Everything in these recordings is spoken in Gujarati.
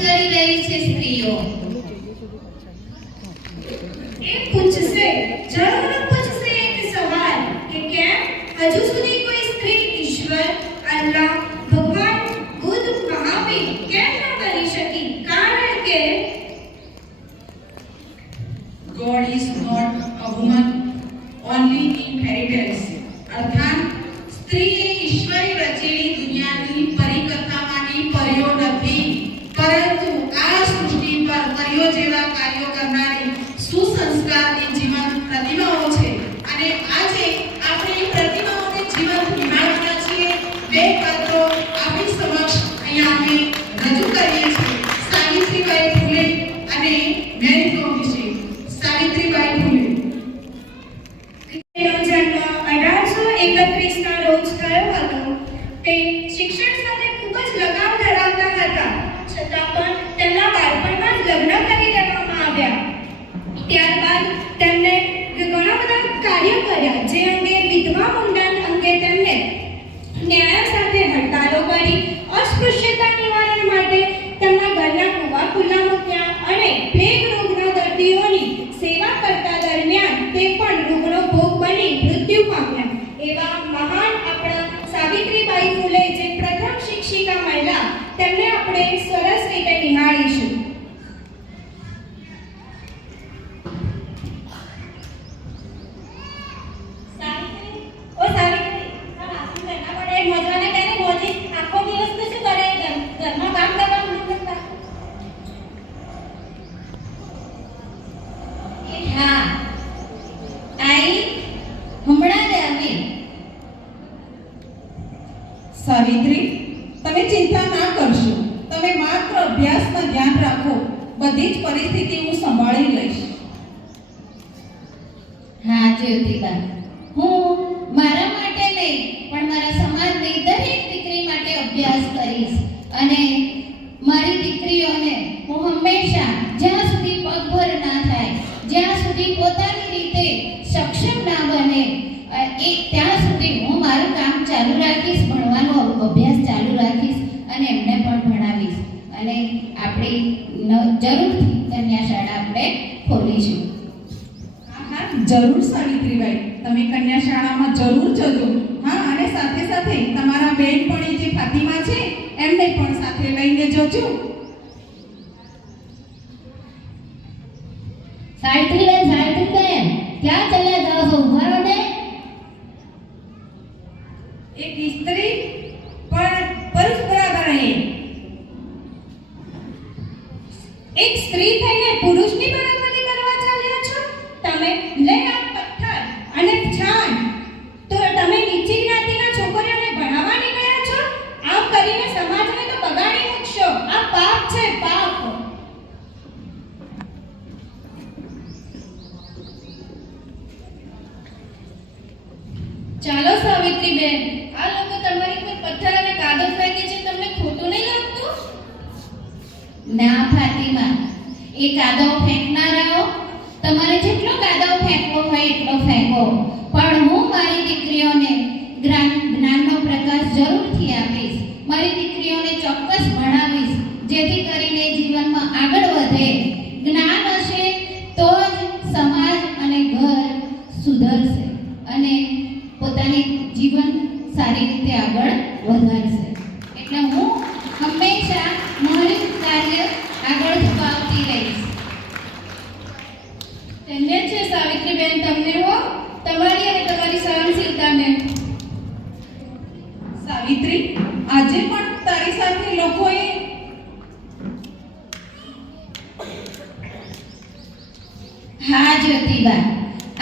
કરી રહી છે સ્ત્રીઓ? એ પૂછશે, જરૂર પૂછશે એક સવાલ કે કેમ હજુ સુધી કોઈ સ્ત્રી ઈશ્વર, અલ્લાહ, ભગવાન, બુદ્ધ, મહાવીર કેમ ન બની શકી? કારણ કે God is not a woman only in fairy tales. અર્થાત સ્ત્રી એ ઈશ્વરે રચેલી દુનિયાની પરિકથામાંની પરીઓ નથી, પરંતુ આ સૃષ્ટિ પર પરીઓ જેવા કાર્યો કરનારી સુસંસ્કારની જીવંત પ્રતિમાઓ છે. અને આજે આપણે એ પ્રતિમાઓને જીવંત નિભાવવાના છીએ. બે પાત્રો આપણી સમક્ષ અહીંયા અમે રજૂ કરીએ છીએ. સાવિત્રીબાઈ ફૂલે અને મેરી કોમ વિશે. સાવિત્રીબાઈ ફૂલે તેનો જન્મ 1831 ના રોજ થયો હતો. તે શિક્ષણ સાથે ખૂબ જ લગાવ ધરાવતા હતા, છતાં પણ તેમના બાળપણમાં જ લગ્ન કરી દેવામાં આવ્યા. ત્યારબાદ તેમને ઘણા બધા કાર્યો કર્યા, જે અંગે વિધવા મુંડન અંગે તેમને ન્યાય સાથે હડતાલો કરી, અસ્પૃશ્યતા નિવારણ માટે તેમના ઘરના કુવા ખુલ્લા મૂક્યા અને પ્લેગ રોગના દર્દીઓની સેવા કરતા દરમિયાન તે પણ રોગનો ભોગ બની મૃત્યુ પામ્યા. એવા મહાન આપણા સાવિત્રીબાઈ ફૂલે, જે પ્રથમ શિક્ષિકા મહિલા, તેમને આપણે સરસ રીતે નિહાળીશું. સાવિત્રી, તમે ચિંતા ના કરશો. તમે માત્ર અભ્યાસમાં ધ્યાન રાખો. બધી જ પરિસ્થિતિ હું સંભાળી લઈશ. હા જ્યોતિબા, હું મારા માટે નહીં પણ મારા સમાજની દરેક દીકરી માટે અભ્યાસ કરીશ. અને મારી દીકરીઓને હું હંમેશા, જ્યાં સુધી પગભર ના થાય, જ્યાં સુધી પોતાની રીતે સક્ષમ ના બને, ત્યાં સુધી હું મારું કામ ચાલુ રાખીશ, ભણવાનો અભ્યાસ ચાલુ રાખીશ અને એમને પણ ભણાવીશ. અને આપણી જરૂરથી કન્યા શાળા આપણે ખોલીશું. જરૂર સાવિત્રીબાઈ, તમે કન્યા શાળામાં જરૂર જજો. હા, અને સાથે સાથે તમારા બહેનપણી જે ફાતિમા છે એમને પણ સાથે લઈને જજો. સાવિત્રીબેન, ક્યાં ચાલ્યા જાઓ છો? ઉભા રહો ને. એક સ્ત્રી પણ પુરુષ બરાબર રહે. એક સ્ત્રી થઈને પુરુષની બરાબરી કરવા ચાલ્યા છો? તમે લઈ આ પથ્થર અને છાણ, તો તમે નીચી જ્ઞાતિના છોકરીઓને ભણાવવા નીકળ્યા છો? આમ કરીને સમાજને તો બગાડી મૂકશો. આ પાપ છે, પાપ. ચાલો સાવિત્રીબેન, આ લોકો તમારી પર પથ્થર અને કાદવ ફેંકે છે, તમને ખોટું નહીં લાગતું? ના ફાતિમા, એ કાદવ ફેંકનારાઓ, તમારે જેટલો કાદવ ફેંકવો હોય એટલો ફેંકો, પણ હું મારી દીકરીઓને જ્ઞાનનો પ્રકાશ જરૂરથી આપીશ. મારી દીકરીઓને ચોક્કસ ભણાવીશ, જેથી કરીને જીવનમાં આગળ વધે. જ્ઞાન હશે તો જ સમાજ અને ઘર સુધરશે અને પોતાની જીવન સારી રીતે આગળ વધારશે. એટલે હું હંમેશા મારું કાર્ય આગળ ધપાવતી રહીશ. ધન્ય છે સાવિત્રીબેન તમને હો, તમારી અને તમારી સહનશીલતાને. સાવિત્રી, આજે પણ તારી સાથે લોકોએ હા જ્યોતિબા,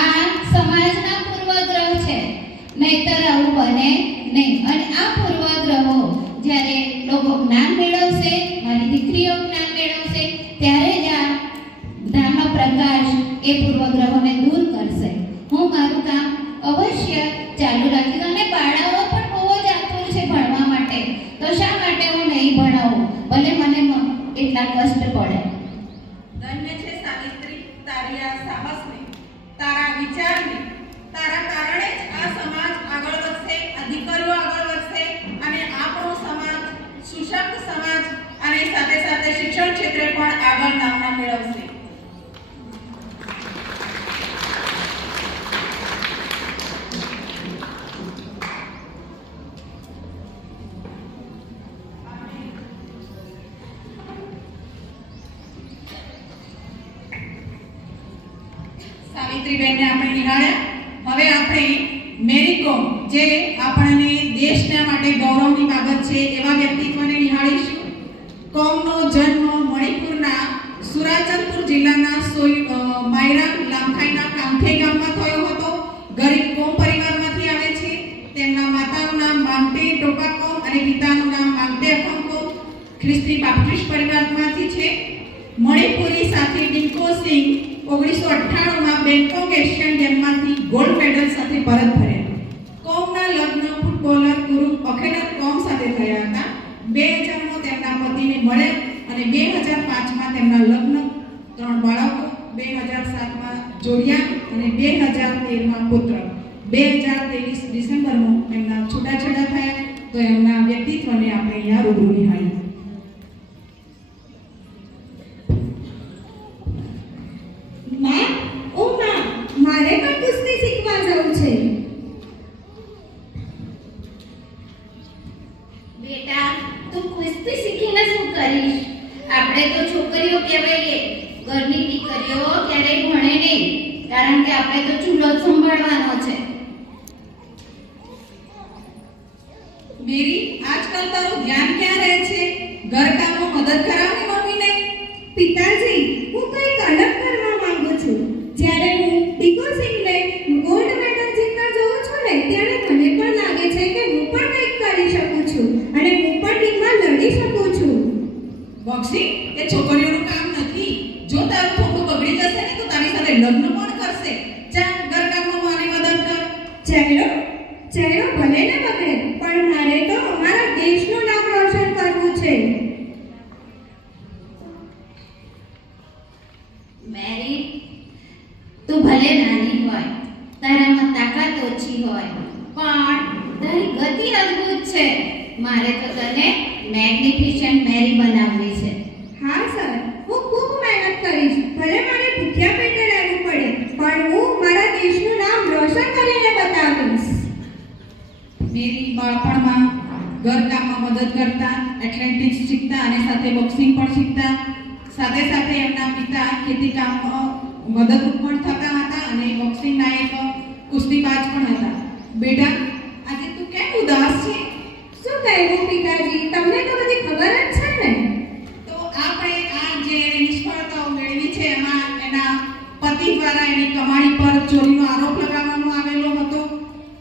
આ સમાજના પૂર્વગ્રહ છે, નહીતર આવું બને નહીં. અને આ પૂર્વગ્રહો જ્યારે લોકો જ્ઞાન મેળવશે, મારી દીકરીઓ જ્ઞાન મેળવશે, ત્યારે જ આ જ્ઞાનનો પ્રકાશ એ પૂર્વગ્રહોને દૂર કરશે. હું મારું કામ અવશ્ય ચાલુ રાખીશ. અને બાળાઓ પણ બહુ જ આતુર છે ભણવા માટે, તો શા માટે હું નહીં ભણાવું, ભલે મને એટલા કષ્ટ પડે. ધન્ય છે સાવિત્રી તારી આ સાહસને, તારા વિચારને. તારા કારણે જ આ સમાજ આગળ વધશે, આ દીકરીઓ આગળ વધશે અને આપણો સમાજ સુશક્ત સમાજ અને સાથે સાથે શિક્ષણ ગાયત્રીબેનને આપણે નિહાળ્યા. હવે આપણે મેરી કોમ, જે આપણને દેશના માટે ગૌરવની બાબત છે એવા વ્યક્તિત્વને નિહાળીશું. કોમનો જન્મ મણિપુરના સુરાચંદપુર જિલ્લાના માયરામ લામખાઈના કામથે ગામમાં થયો હતો. ગરીબ કોમ પરિવારમાંથી આવે છે. તેમના માતાનું નામ માંગટે ટોપા કોમ અને પિતાનું નામ માંગટે અખમ કોમ ખ્રિસ્તી બાપ્ટિસ્ટ પરિવારમાંથી છે. મણિપુરી સાથી ડિંકો સિંહ 1998માં બેંકોક એશિયન ગેમમાંથી ગોલ્ડ મેડલ સાથે પરત ફર્યા. કોમના લગ્ન ફૂટબોલર ગુરુ અખેલર કોમ સાથે થયા હતા. 2000માં તેમના પતિને મળ્યા અને 2005માં તેમના લગ્ન, 3 બાળકો, 2007માં જોડિયા અને 2013માં પુત્ર. 2023 ડિસેમ્બરમાં એમના છૂટાછેડા થયા. તો એમના વ્યક્તિત્વને આપણે અહીંયા રૂબરૂ નિહાળીએ. માં, ઓ માં, મારે પણ કુસ્તી શીખવા જવું છે. બેટા, તું કુસ્તી શીખીને શું કરીશ? આપણે તો છોકરીઓ કહેવાઈએ. ઘરની દીકરીઓ ક્યારેય ભણે નહીં, કારણ કે આપણે તો ચૂલો જ સંભાળવાનો છે. મેરી, આજકાલ તારું ધ્યાન ક્યાં રહે છે? ઘરકામમાં મદદ કરાવની મમ્મીને. પિતાજી, હું કંઈક અલગ કરવા માંગુ છું. જ્યારે હું ડિકો સિંહને ગોલ્ડ મેડલ જીતતા જોઉં છું ને, ત્યારે મને પણ લાગે છે કે હું પણ કંઈક કરી શકું છું અને હું પણ ટીમમાં લડી શકું છું. બોક્સિંગ એ છોકરીઓનું કામ નથી. જો તારું થોડું બગડી જશે ને તો તારી સાથે લગ્ન પણ કરશે. ચાલ ઘરકામમાં મારી મદદ કર. ચહેરો ભલે ને બગડે, પણ મારે તો અમારા દેશનું નામ રોશન કરવું છે. મેરી, તું ભલે નાની હોય, તારામાં તાકાત ઓછી હોય, પણ તારી ગતિ અદ્ભુત છે. મારે તો તને મેગ્નિફિશન્ટ મેરી બનાવવી છે. હા સર, હું ખૂબ મહેનત કરીશ. ભલે મારે ભૂખ્યા પેટે રહેવું પડે, પણ હું મારા દેશનું નામ રોશન કરીને બતાવીશ. મેરી બાળપણમાં ઘરકામમાં મદદ કરતા, એથ્લેટિક્સ શીખતા અને સાથે બોક્સિંગ પણ શીખતા. સાથે સાથે એમના પિતા ખેતી કામમાં મદદરૂપ પણ થતા હતા અને બોક્સિંગના એક કુસ્તીબાજ પણ હતા. બેટા, આજે તું કેમ ઉદાસ છે? શું કહેવું પિતાજી, તમને તો બધી ખબર જ છે ને. તો આપણે આ જે નિષ્ફળતાઓ મેળવી છે એમાં એના પતિ દ્વારા એની કમાણી પર ચોરીનો આરોપ લગાવવામાં આવેલો હતો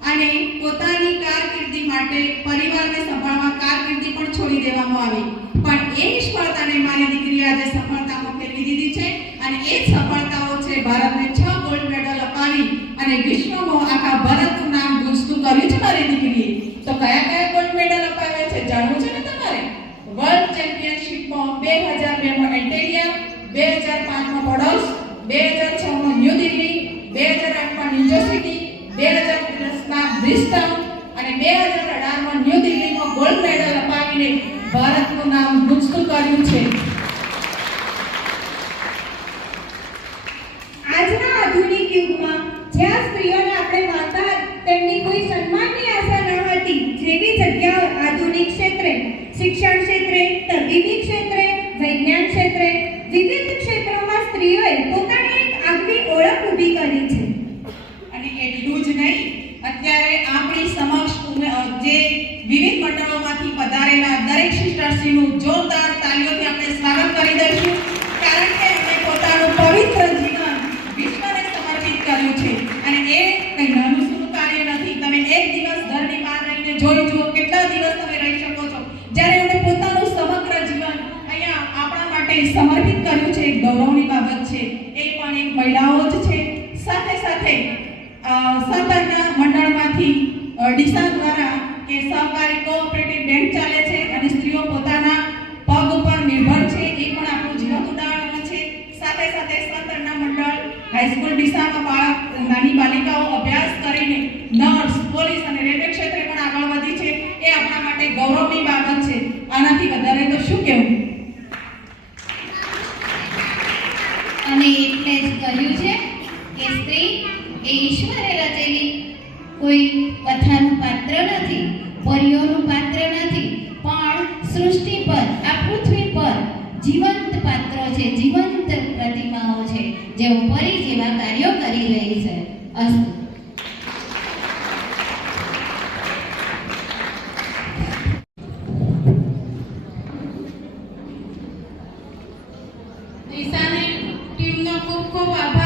અને પોતાની કારકિર્દી માટે પરિવારને સંભાળવા કારકિર્દી પણ છોડી દેવામાં આવી. પણ એ નિષ્ફળતાને મારી દીકરીએ આજે સફળતામાં ફેરવી દીધી છે અને એ જ સફળતાઓ છે ભારતને 6 ગોલ્ડ મેડલ અપાવી અને વિશ્વમાં આખા ભારતનું નામ ગુંજતું કર્યું છે મારી દીકરીએ. તો કયા કયા ગોલ્ડ મેડલ અપાવ્યા છે જાણવું છે ને તમારે? વર્લ્ડ ચેમ્પિયનશિપમાં 2002માં એન્ટેરિયા, 2005માં પડોશ, 2006માં ન્યૂ દિલ્હી, 2008માં ન્યૂજર્સી, 2010માં બ્રિસ્ટલ અને 2018માં ન્યૂ દિલ્હીમાં ગોલ્ડ મેડલ અપાવીને ભારતનું નામ ગુંજતું કર્યું છે. આજના આધુનિક યુગમાં જ્યાં સ્ત્રીઓને આપણે માતા તેમની કોઈ સન્માનની આશા ન હતી, જેવી જગ્યાઓ આધુનિક ક્ષેત્રે, શિક્ષણ ક્ષેત્રે, તબીબી ક્ષેત્રે, વૈજ્ઞાન ક્ષેત્રે, વિવિધ ક્ષેત્રોમાં સ્ત્રીઓએ પોતાની એક આગવી ઓળખ ઊભી કરી છે. અને એટલું જ નહીં, અત્યારે આપણી સમક્ષ જે વિવિધ મંડળોમાંથી પધારેલા દરેક સિસ્ટર્સનું જોરદાર તાળીઓથી આપણે સ્વાગત કરી દઈશું, કારણ કે એમણે પોતાનું પવિત્ર જીવન વિશ્વને સમર્પિત કર્યું છે. અને એ કંઈ નાનું સૂનું કાર્ય નથી. તમે એક દિવસ ઘરની બહાર રહીને જોઈ જુઓ કેટલા દિવસ તમે રહી શકો છો. જ્યારે એમણે પોતાનું સમગ્ર જીવન અહીંયા આપણા માટે સમર્પિત કર્યું છે, એક ગૌરવની બાબત છે. એ પણ એક મહિલાઓ જ છે. સાથે સાથે સરકારના મંડળમાંથી ડીસા દ્વારા કે સહકારી કોઓપરેટિવ બેંક ચાલે છે અને સ્ત્રીઓ પોતાના પગ ઉપર નિર્ભર છે, એ પણ આપણું જીવંત ઉદાહરણ છે. સાથે સાથે સરકારના મંડળ હાઈસ્કૂલ ડીસામાં નાની બાલિકાઓ અભ્યાસ કરીને નર્સ, પોલીસ અને રેલવે ક્ષેત્રે પણ આગળ વધી છે. એ આપણા માટે ગૌરવની બાબત છે. આનાથી વધારે તો શું કહેવું? અને એટલે જ કહ્યું છે કે સ્ત્રી એ ઈશ્વરે રચેલી કોઈ કથાનું પાત્ર નથી, પરીઓનું પાત્ર નથી, પણ સૃષ્ટિ પર, આ પૃથ્વી પર જીવંત પાત્રો છે, જીવંત પ્રતિમાઓ છે. જેઓ તૈયારી જેવા કાર્યો કરી રહી છે. અસ્તુ. દિશાને ટીમનો ખૂબ ખૂબ આભાર.